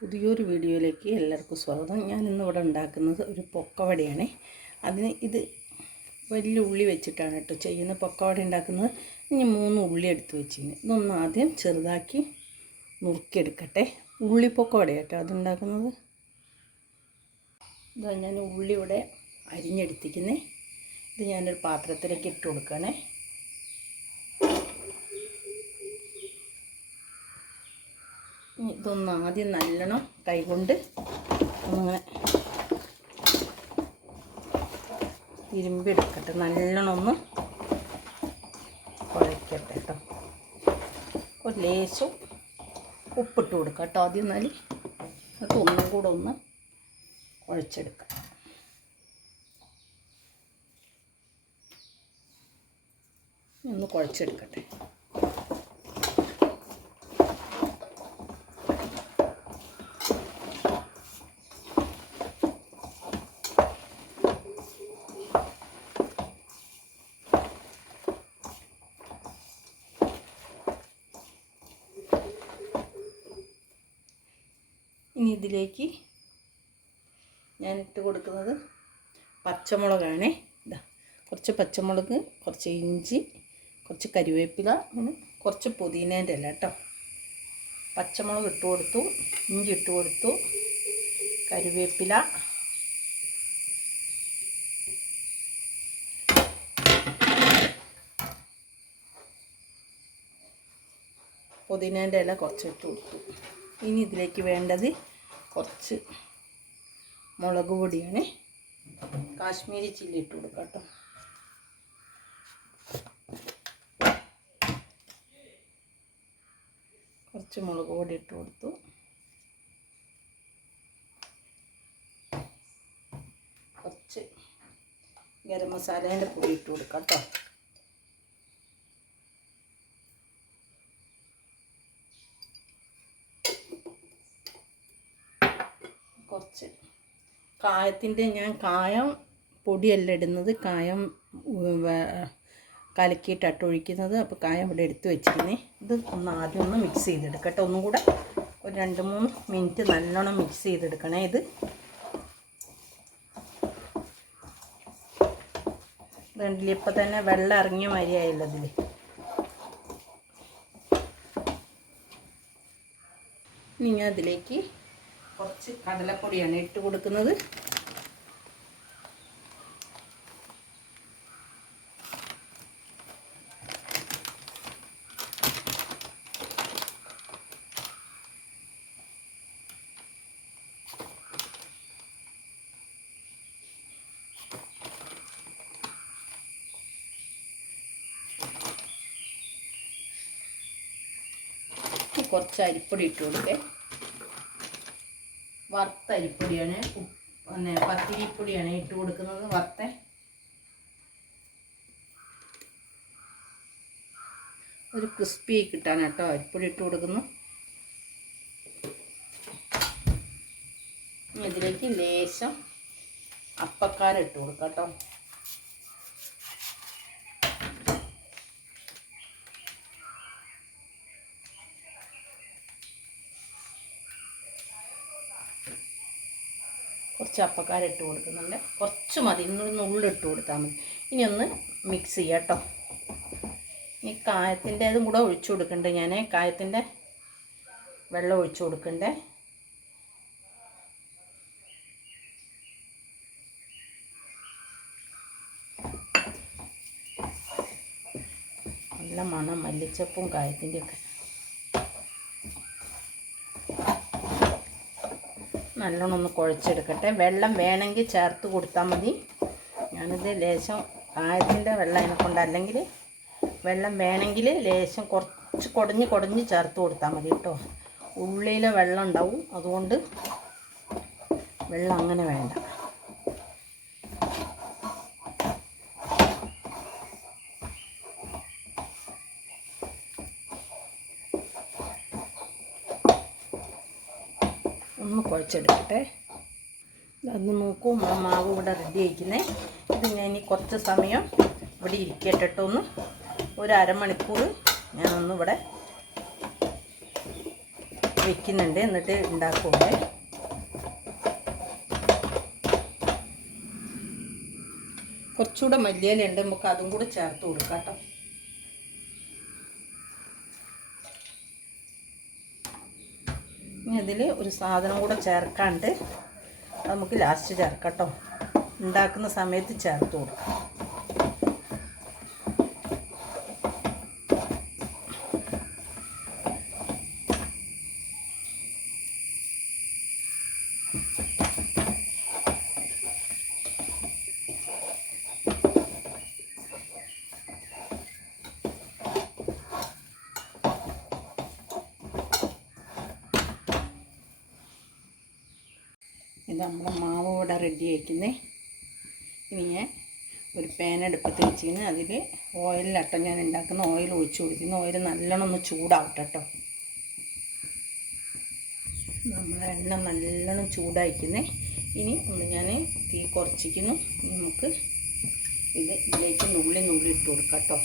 പുതിയൊരു വീഡിയോയിലേക്ക് എല്ലാവർക്കും സ്വാഗതം. ഞാൻ ഇന്നിവിടെ ഉണ്ടാക്കുന്നത് ഒരു പൊക്കവടയാണ്. അതിന് ഇത് വലിയ ഉള്ളി വെച്ചിട്ടാണ് കേട്ടോ ചെയ്യുന്ന പൊക്കവട ഉണ്ടാക്കുന്നത് ഇനി മൂന്ന് ഉള്ളി എടുത്ത് വെച്ചിരുന്നു ഇതൊന്ന് ആദ്യം ചെറുതാക്കി നുറുക്കിയെടുക്കട്ടെ. ഉള്ളി പൊക്കവട കേട്ടോ അതുണ്ടാക്കുന്നത് ഇതാ ഞാൻ ഉള്ളി ഇവിടെ അരിഞ്ഞെടുത്തിക്കുന്നേ ഇത് ഞാനൊരു പാത്രത്തിലേക്ക് ഇട്ട് കൊടുക്കണേ ഇനി ഇതൊന്ന് ആദ്യം നല്ലോണം കൈകൊണ്ട് ഒന്നിങ്ങനെ തിരുമ്പിയെടുക്കട്ടെ. നല്ലോണം ഒന്ന് കുഴയ്ക്കട്ടെ കേട്ടോ ഒരു ലേശം ഉപ്പിട്ട് കൊടുക്കാം കേട്ടോ ആദ്യം എന്നാൽ എന്നിട്ട് ഒന്നും കൂടെ ഒന്ന് കുഴച്ചെടുക്കുക ഒന്ന് കുഴച്ചെടുക്കട്ടെ. ഇനി ഇതിലേക്ക് ഞാൻ ഇട്ട് കൊടുക്കുന്നത് പച്ചമുളകാണ്. ഇതാ കുറച്ച് പച്ചമുളക് കുറച്ച് ഇഞ്ചി കുറച്ച് കരിവേപ്പില കുറച്ച് പുതിനേന്റെ അല്ല കേട്ടോ പച്ചമുളക് ഇട്ട് കൊടുത്തു ഇഞ്ചി ഇട്ട് കൊടുത്തു കരിവേപ്പില. പുതിനേന്റെ ഇല കുറച്ച് ഇട്ട് കൊടുത്തു. ഇനി ഇതിലേക്ക് വേണ്ടത് കുറച്ച് മുളക് പൊടിയാണ്. കാശ്മീരി ചില്ലി ഇട്ട് കൊടുക്കാം കേട്ടോ. കുറച്ച് മുളക് പൊടി ഇട്ട് കൊടുത്തു. കുറച്ച് ഗരം മസാലേന്റെ പൊടി ഇട്ട് കൊടുക്കാം കേട്ടോ കുറച്ച് കായത്തിന്റെ ഞാൻ കായം പൊടിയല്ല ഇടുന്നത്. കായം കലക്കിയിട്ടാട്ട് ഒഴിക്കുന്നത്. അപ്പോൾ കായം ഇവിടെ എടുത്ത് വെച്ചിരുന്നേ. ഇത് ഒന്ന് ആദ്യം ഒന്ന് മിക്സ് ചെയ്തെടുക്കട്ടെ ഒന്നും കൂടെ ഒരു രണ്ട് മൂന്ന് മിനിറ്റ് നല്ലോണം മിക്സ് ചെയ്തെടുക്കണേ ഇത്. രണ്ടിൽ ഇപ്പം തന്നെ വെള്ളം ഇറങ്ങിയ മരിയായല്ലോ ഇതിൽ ഇനി ഞാൻ അതിലേക്ക് കുറച്ച് കടലപ്പൊടിയാണ് ഇട്ട് കൊടുക്കുന്നത്. കുറച്ച് അരിപ്പൊടി ഇട്ട് കൊടുക്കേ. വറുത്ത അരിപ്പൊടിയാണ്. പിന്നെ പത്തിരിപ്പൊടിയാണ് ഇട്ട് കൊടുക്കുന്നത് വറുത്ത. ഒരു ക്രിസ്പി കിട്ടാൻ കേട്ടോ അരിപ്പൊടി ഇട്ട് കൊടുക്കുന്നു. ഇതിലേക്ക് ലേശം അപ്പക്കാരം ഇട്ട് കൊടുക്കാം കേട്ടോ. കുറച്ച് അപ്പക്കാരം ഇട്ട് കൊടുക്കുന്നുണ്ട്. കുറച്ച് മതി. ഇന്നൊരു ഉള്ളിട്ട് കൊടുത്താൽ മതി. ഇനി ഒന്ന് മിക്സ് ചെയ്യാം കേട്ടോ ഈ കായത്തിന്റെ അതും കൂടെ ഒഴിച്ചു കൊടുക്കണ്ടേ ഞാൻ കായത്തിന്റെ വെള്ളം ഒഴിച്ചു കൊടുക്കണ്ടേ. നല്ല മണം. മല്ലിച്ചപ്പും കായത്തിന്റെയൊക്കെ. നല്ലോണം ഒന്ന് കുഴച്ചെടുക്കട്ടെ. വെള്ളം വേണമെങ്കിൽ ചേർത്ത് കൊടുത്താൽ മതി. ഞാനിത് ലേശം ആയതിന്റെ വെള്ളം കൊണ്ട് അല്ലെങ്കിൽ വെള്ളം വേണമെങ്കിൽ ലേശം കുറച്ച് കുടഞ്ഞ് കുടഞ്ഞ് ചേർത്ത് കൊടുത്താൽ മതി കേട്ടോ. ഉള്ളിയിലെ വെള്ളം ഉണ്ടാവും. അതുകൊണ്ട് വെള്ളം അങ്ങനെ വേണ്ട ഒന്ന് കുഴച്ചെടുക്കട്ടെ അന്ന് നോക്കൂ മാവ് ഇവിടെ റെഡി ആയിക്കുന്നേ. ഇത് ഞാൻ ഇനി കുറച്ച് സമയം ഇവിടെ ഇരിക്കട്ടെ ട്ടോ ഒന്ന്. ഒരു അരമണിക്കൂർ ഞാനൊന്നിവിടെ വെക്കുന്നുണ്ട്. എന്നിട്ട് ഉണ്ടാക്കുമേ കുറച്ചുകൂടെ മല്ലിയിലുണ്ട് നമുക്ക് അതും കൂടെ ചേർത്ത് കൊടുക്കാം കേട്ടോ ഇനി അതിൽ ഒരു സാധനം കൂടെ ചേർക്കാണ്ട് നമുക്ക് ലാസ്റ്റ് ചേർക്കാം കേട്ടോ ഉണ്ടാക്കുന്ന സമയത്ത് ചേർത്ത് കൊടുക്കാം. ഇത് നമ്മുടെ മാവ് ഇവിടെ റെഡി ആക്കുന്നേ ഇനി ഞാൻ ഒരു പാൻ അടുപ്പത്ത് വെച്ചിരുന്ന് അതിൽ ഓയിലിലട്ടോ ഞാൻ ഉണ്ടാക്കുന്ന ഓയിൽ ഒഴിച്ച് കൊടുക്കുന്നു ഓയിൽ നല്ലോണം ഒന്ന് ചൂടാവട്ടെ കേട്ടോ നമ്മൾ എണ്ണ നല്ലോണം ചൂടായിക്കുന്നേ. ഇനി ഒന്ന് ഞാൻ തീ കുറച്ചിരിക്കുന്നു. നമുക്ക് ഇത് ഇതിലേക്ക് നുള്ളി നുള്ളി ഇട്ട് കൊടുക്കാം കേട്ടോ.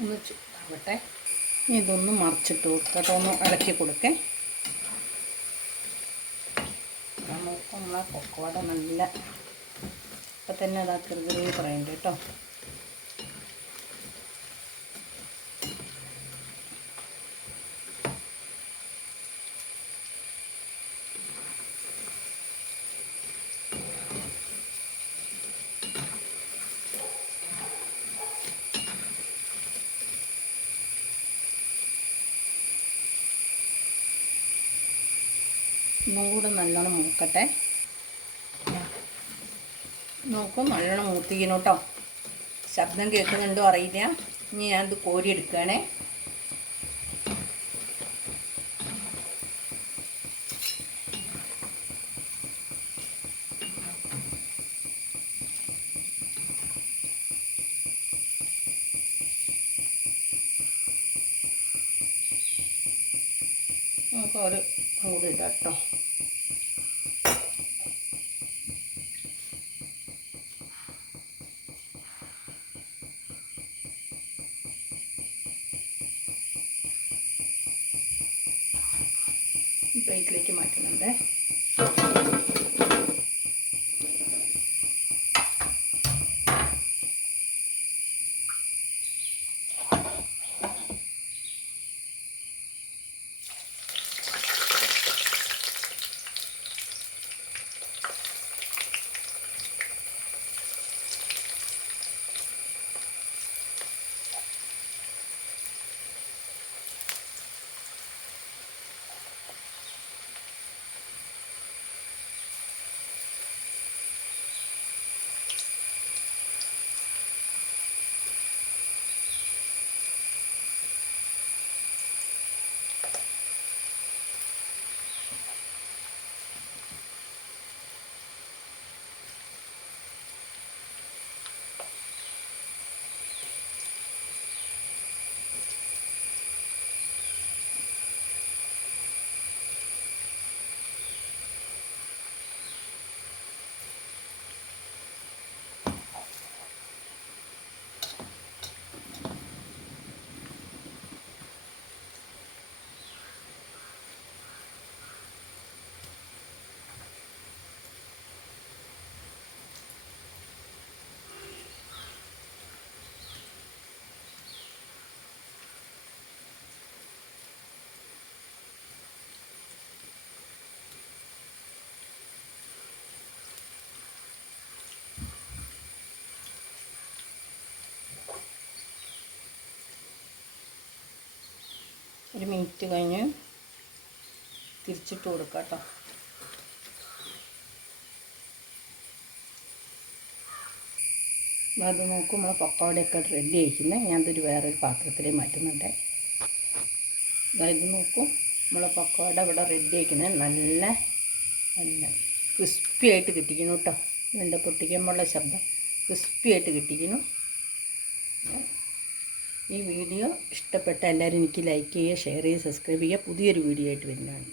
ഒന്ന് ചൂടാവട്ടെ ഇനി ഇതൊന്ന് മറിച്ചിട്ട് കൊടുക്കുക കേട്ടോ. ഒന്ന് ഇളക്കി കൊടുക്കേ. നമുക്ക് നമ്മളെ കൊക്കവട നല്ല ഇപ്പം തന്നെ അതാ കൃതി പറയുന്നുണ്ട് കേട്ടോ. ഒന്നും കൂടെ നല്ലോണം മൂക്കട്ടെ. നോക്കും നല്ലോണം മൂത്തിക്കുന്നു കേട്ടോ ശബ്ദം കേൾക്കുന്നുണ്ടോ അറിയില്ല. ഇനി ഞാനത് കോരി എടുക്കുകയാണേ നമുക്ക് ഒരു കൂടി ഇടാം കേട്ടോ പ്ലേറ്റിലേക്ക് മാറ്റുന്നുണ്ട്. മിനിറ്റ് കഴിഞ്ഞ് തിരിച്ചിട്ട് കൊടുക്കാം കേട്ടോ. അത് നോക്കും നമ്മൾ പക്കോടയൊക്കെ റെഡി ആയിരിക്കുന്നത് ഞാനതൊരു വേറൊരു പാത്രത്തിലേ മാറ്റുന്നുണ്ട്. അതായത് നോക്കും നമ്മൾ പക്കോട ഇവിടെ റെഡി ആക്കുന്നത് നല്ല നല്ല ക്രിസ്പി ആയിട്ട് കിട്ടിക്കുന്നു കേട്ടോ. രണ്ട് പൊട്ടിക്കുമ്പോഴുള്ള ശബ്ദം. ക്രിസ്പി ആയിട്ട് കിട്ടിക്കുന്നു. ഈ വീഡിയോ ഇഷ്ടപ്പെട്ട എല്ലാവരും എനിക്ക് ലൈക്ക് ചെയ്യുക ഷെയർ ചെയ്യുക സബ്സ്ക്രൈബ് ചെയ്യുക. പുതിയൊരു വീഡിയോ ആയിട്ട് വരുന്നതാണ്.